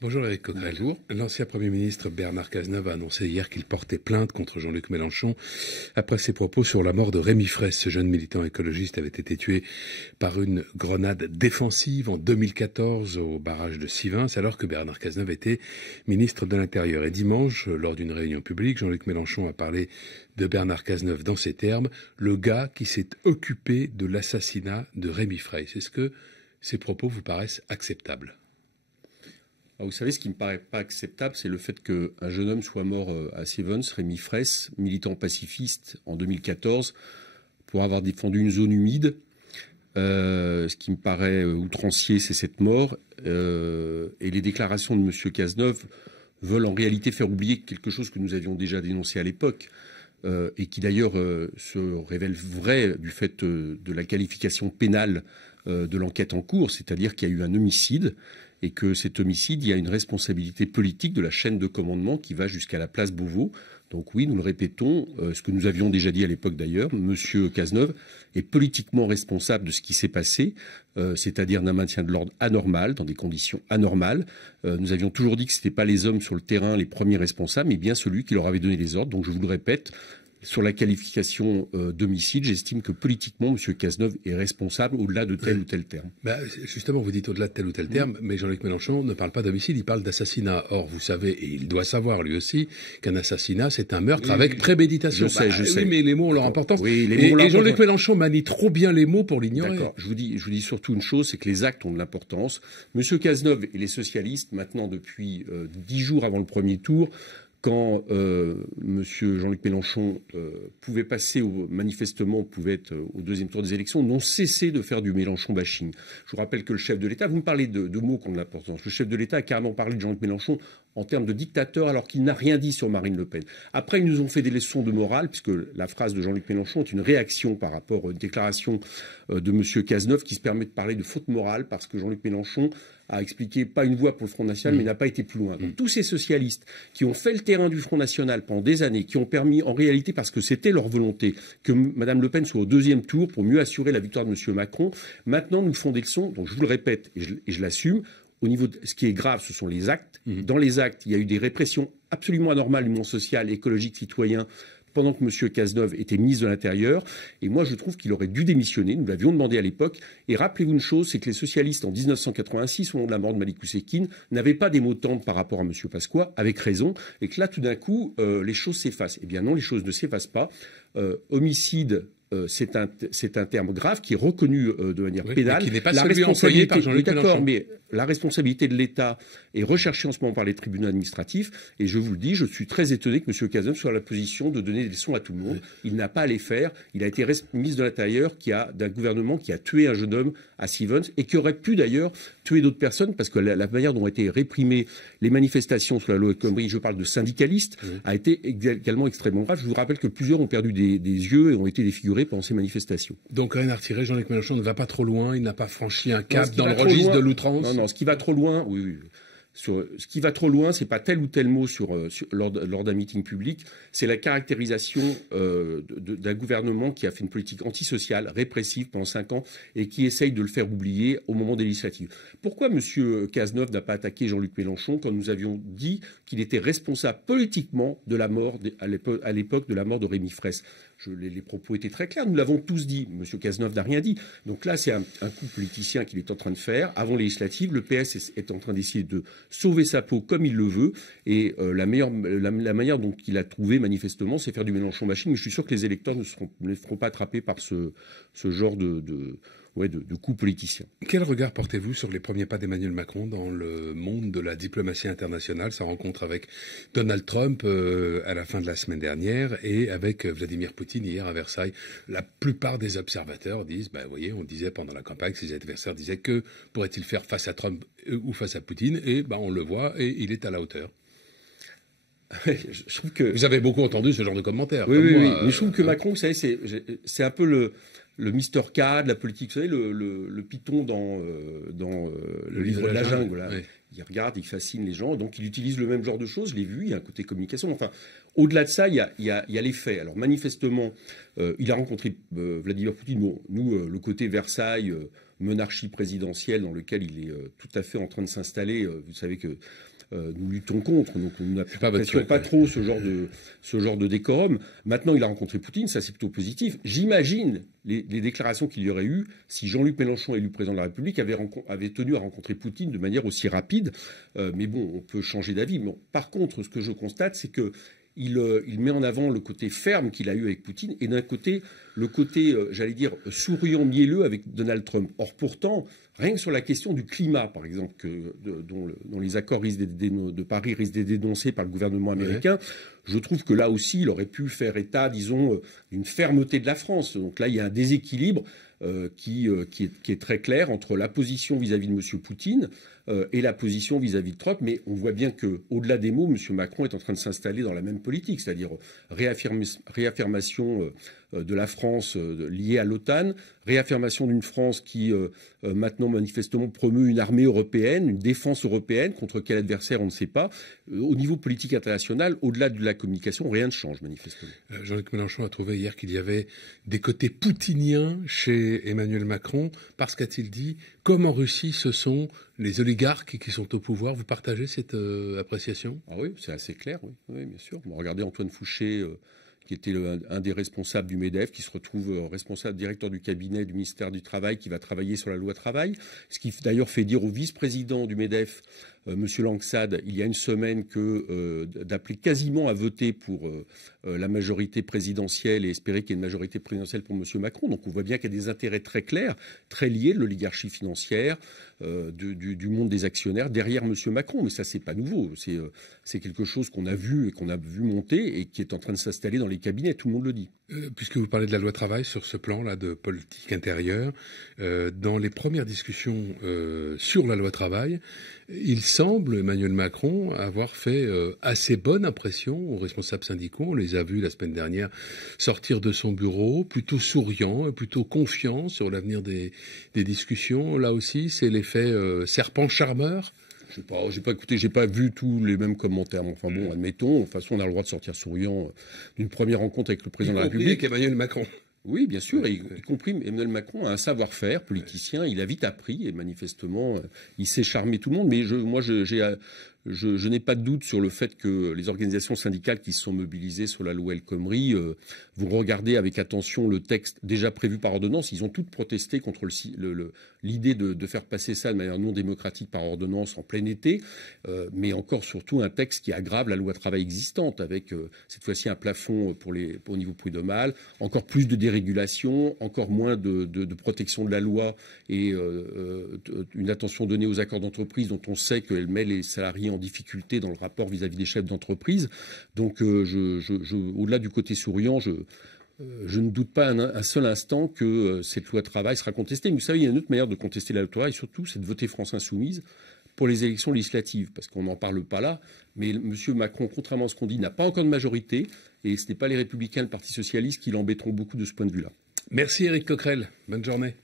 Bonjour Éric Coquerel. Bonjour. L'ancien Premier ministre Bernard Cazeneuve a annoncé hier qu'il portait plainte contre Jean-Luc Mélenchon après ses propos sur la mort de Rémi Fraisse. Ce jeune militant écologiste avait été tué par une grenade défensive en 2014 au barrage de Sivins, alors que Bernard Cazeneuve était ministre de l'Intérieur. Et dimanche, lors d'une réunion publique, Jean-Luc Mélenchon a parlé de Bernard Cazeneuve dans ces termes, le gars qui s'est occupé de l'assassinat de Rémi Fraisse. Est-ce que ces propos vous paraissent acceptables ? Vous savez, ce qui me paraît pas acceptable, c'est le fait qu'un jeune homme soit mort à Sivens, Rémi Fraisse, militant pacifiste en 2014, pour avoir défendu une zone humide. Ce qui me paraît outrancier, c'est cette mort. Et les déclarations de M. Cazeneuve veulent en réalité faire oublier quelque chose que nous avions déjà dénoncé à l'époque, et qui d'ailleurs se révèle vrai du fait de la qualification pénale de l'enquête en cours, c'est-à-dire qu'il y a eu un homicide, et que cet homicide, il y a une responsabilité politique de la chaîne de commandement qui va jusqu'à la place Beauvau. Donc oui, nous le répétons, ce que nous avions déjà dit à l'époque d'ailleurs, M. Cazeneuve est politiquement responsable de ce qui s'est passé, c'est-à-dire d'un maintien de l'ordre anormal, dans des conditions anormales. Nous avions toujours dit que ce n'étaient pas les hommes sur le terrain les premiers responsables, mais bien celui qui leur avait donné les ordres. Donc je vous le répète, sur la qualification d'homicide, j'estime que politiquement, M. Cazeneuve est responsable au-delà de tel ou tel terme. Justement, vous dites au-delà de tel ou tel terme, mais Jean-Luc Mélenchon ne parle pas d'homicide, il parle d'assassinat. Or, vous savez, et il doit savoir lui aussi, qu'un assassinat, c'est un meurtre avec préméditation. Je sais. Oui, mais les mots ont leur importance. Oui, les mots et Jean-Luc Mélenchon manie trop bien les mots pour l'ignorer. D'accord. Je vous dis surtout une chose, c'est que les actes ont de l'importance. M. Cazeneuve et les socialistes, maintenant depuis 10 jours avant le premier tour, quand M. Jean-Luc Mélenchon pouvait passer, manifestement pouvait être au deuxième tour des élections, n'ont cessé de faire du Mélenchon bashing. Je vous rappelle que le chef de l'État, vous me parlez de mots qui ont de l'importance, le chef de l'État a carrément parlé de Jean-Luc Mélenchon en termes de dictateur alors qu'il n'a rien dit sur Marine Le Pen. Après, ils nous ont fait des leçons de morale, puisque la phrase de Jean-Luc Mélenchon est une réaction par rapport à une déclaration de M. Cazeneuve qui se permet de parler de faute morale, parce que Jean-Luc Mélenchon a expliqué pas une voix pour le Front National, mais n'a pas été plus loin. Donc tous ces socialistes qui ont fait le terrain du Front National pendant des années, qui ont permis en réalité, parce que c'était leur volonté, que Mme Le Pen soit au deuxième tour pour mieux assurer la victoire de M. Macron, maintenant nous font des leçons. Donc je vous le répète et je l'assume. Au niveau de ce qui est grave, ce sont les actes. Dans les actes, il y a eu des répressions absolument anormales du mouvement social, écologique, citoyen, pendant que M. Cazeneuve était ministre de l'Intérieur. Et moi, je trouve qu'il aurait dû démissionner. Nous l'avions demandé à l'époque. Et rappelez-vous une chose, c'est que les socialistes, en 1986, au moment de la mort de Malik Oussekine, n'avaient pas des mots tendres par rapport à M. Pasqua, avec raison. Et que là, tout d'un coup, les choses s'effacent. Eh bien non, les choses ne s'effacent pas. Homicide... c'est un terme grave qui est reconnu de manière pénale. Qui n'est pas celui employé par Jean-Luc Mélenchon. D'accord, mais la responsabilité de l'État est recherchée en ce moment par les tribunaux administratifs. Et je vous le dis, je suis très étonné que M. Cazeneuve soit à la position de donner des leçons à tout le monde. Il n'a pas à les faire. Il a été ministre de l'Intérieur d'un gouvernement qui a tué un jeune homme à Sivens et qui aurait pu d'ailleurs tuer d'autres personnes, parce que la manière dont ont été réprimées les manifestations sur la loi El Khomri, je parle de syndicalistes, a été également extrêmement grave. Je vous rappelle que plusieurs ont perdu des yeux et ont été défigurés pendant ces manifestations. Donc rien à retirer, Jean-Luc Mélenchon ne va pas trop loin, il n'a pas franchi un cap dans le registre de l'outrance. Non, ce qui va trop loin, oui. Ce qui va trop loin, c'est pas tel ou tel mot lors d'un meeting public, c'est la caractérisation d'un gouvernement qui a fait une politique antisociale, répressive pendant 5 ans et qui essaye de le faire oublier au moment des législatives. Pourquoi M. Cazeneuve n'a pas attaqué Jean-Luc Mélenchon quand nous avions dit qu'il était responsable politiquement de la mort, à l'époque de la mort de Rémi Fraisse? Les propos étaient très clairs, nous l'avons tous dit. M. Cazeneuve n'a rien dit. Donc là, c'est un coup politicien qu'il est en train de faire. Avant les législatives, le PS est en train d'essayer de sauver sa peau comme il le veut. Et la manière dont il a trouvé, manifestement, c'est faire du Mélenchon bashing. Mais je suis sûr que les électeurs ne seront pas attrapés par ce genre de coups politiciens. Quel regard portez-vous sur les premiers pas d'Emmanuel Macron dans le monde de la diplomatie internationale, sa rencontre avec Donald Trump à la fin de la semaine dernière et avec Vladimir Poutine hier à Versailles? La plupart des observateurs disent, vous voyez, on disait pendant la campagne, ses adversaires disaient que pourrait-il faire face à Trump ou face à Poutine, et on le voit et il est à la hauteur. Je trouve que... Vous avez beaucoup entendu ce genre de commentaires. Oui. Mais je trouve que Macron, vous savez, c'est un peu le Mr. K de la politique, vous savez, le python dans le livre de la jungle. Là. Oui. Il regarde, il fascine les gens, donc il utilise le même genre de choses. Je l'ai vu, il y a un côté communication. Enfin, au-delà de ça, il y a les faits. Alors manifestement, il a rencontré Vladimir Poutine. Bon, nous, le côté Versailles, monarchie présidentielle dans lequel il est tout à fait en train de s'installer. Vous savez que nous luttons contre, donc nous n'apprécions pas trop ce genre de décorum. Maintenant, il a rencontré Poutine, ça c'est plutôt positif. J'imagine les déclarations qu'il y aurait eu si Jean-Luc Mélenchon, élu président de la République, avait tenu à rencontrer Poutine de manière aussi rapide. Mais bon, on peut changer d'avis. Bon, par contre, ce que je constate, c'est que il met en avant le côté ferme qu'il a eu avec Poutine et d'un côté, le côté, j'allais dire, souriant, mielleux avec Donald Trump. Or, pourtant, rien que sur la question du climat, par exemple, dont les accords de Paris risquent d'être dénoncés par le gouvernement américain, je trouve que là aussi, il aurait pu faire état, disons, d'une fermeté de la France. Donc là, il y a un déséquilibre qui est très clair entre la position vis-à-vis de M. Poutine et la position vis-à-vis de Trump. Mais on voit bien qu'au-delà des mots, M. Macron est en train de s'installer dans la même politique, c'est-à-dire réaffirmation de la France liée à l'OTAN, réaffirmation d'une France qui maintenant manifestement promeut une armée européenne, une défense européenne, contre quel adversaire on ne sait pas. Au niveau politique international, au-delà de la communication, rien ne change manifestement. Jean-Luc Mélenchon a trouvé hier qu'il y avait des côtés poutiniens chez Emmanuel Macron, parce qu'a-t-il dit, comme en Russie, ce sont les oligarques qui sont au pouvoir. Vous partagez cette appréciation? Ah oui, c'est assez clair, oui, bien sûr. Regardez Antoine Fouché, qui était un des responsables du MEDEF, qui se retrouve responsable directeur du cabinet du ministère du Travail, qui va travailler sur la loi travail. Ce qui d'ailleurs fait dire au vice-président du MEDEF, Monsieur Langsad, il y a une semaine, d'appeler quasiment à voter pour la majorité présidentielle et espérer qu'il y ait une majorité présidentielle pour Monsieur Macron. Donc on voit bien qu'il y a des intérêts très clairs, très liés de l'oligarchie financière, du monde des actionnaires derrière Monsieur Macron. Mais ça, c'est pas nouveau. C'est quelque chose qu'on a vu et qu'on a vu monter et qui est en train de s'installer dans les cabinets. Tout le monde le dit. Puisque vous parlez de la loi travail sur ce plan-là de politique intérieure, dans les premières discussions sur la loi travail, il semble, Emmanuel Macron, avoir fait assez bonne impression aux responsables syndicaux. On les a vus la semaine dernière sortir de son bureau, plutôt souriants, plutôt confiants sur l'avenir des discussions. Là aussi, c'est l'effet serpent charmeur. J'ai pas vu tous les mêmes commentaires. Enfin bon, admettons, de toute façon, on a le droit de sortir souriant d'une première rencontre avec le président de la République. Emmanuel Macron. Oui, bien sûr, y compris Emmanuel Macron a un savoir-faire politicien, il a vite appris et manifestement, il sait charmer tout le monde. Mais je n'ai pas de doute sur le fait que les organisations syndicales qui se sont mobilisées sur la loi El Khomri vont regarder avec attention le texte déjà prévu par ordonnance. Ils ont toutes protesté contre l'idée de faire passer ça de manière non démocratique par ordonnance en plein été, mais encore surtout un texte qui aggrave la loi travail existante avec cette fois-ci un plafond au niveau prud'homal, encore plus de dérégulation, encore moins de protection de la loi et une attention donnée aux accords d'entreprise dont on sait qu'elle met les salariés en difficulté dans le rapport vis-à-vis des chefs d'entreprise. Donc, au-delà du côté souriant, je ne doute pas un seul instant que cette loi travail sera contestée. Mais vous savez, il y a une autre manière de contester la loi travail, surtout, c'est de voter France Insoumise pour les élections législatives, parce qu'on n'en parle pas là. Mais M. Macron, contrairement à ce qu'on dit, n'a pas encore de majorité, et ce n'est pas les Républicains, le Parti socialiste qui l'embêteront beaucoup de ce point de vue-là. Merci Éric Coquerel. Bonne journée.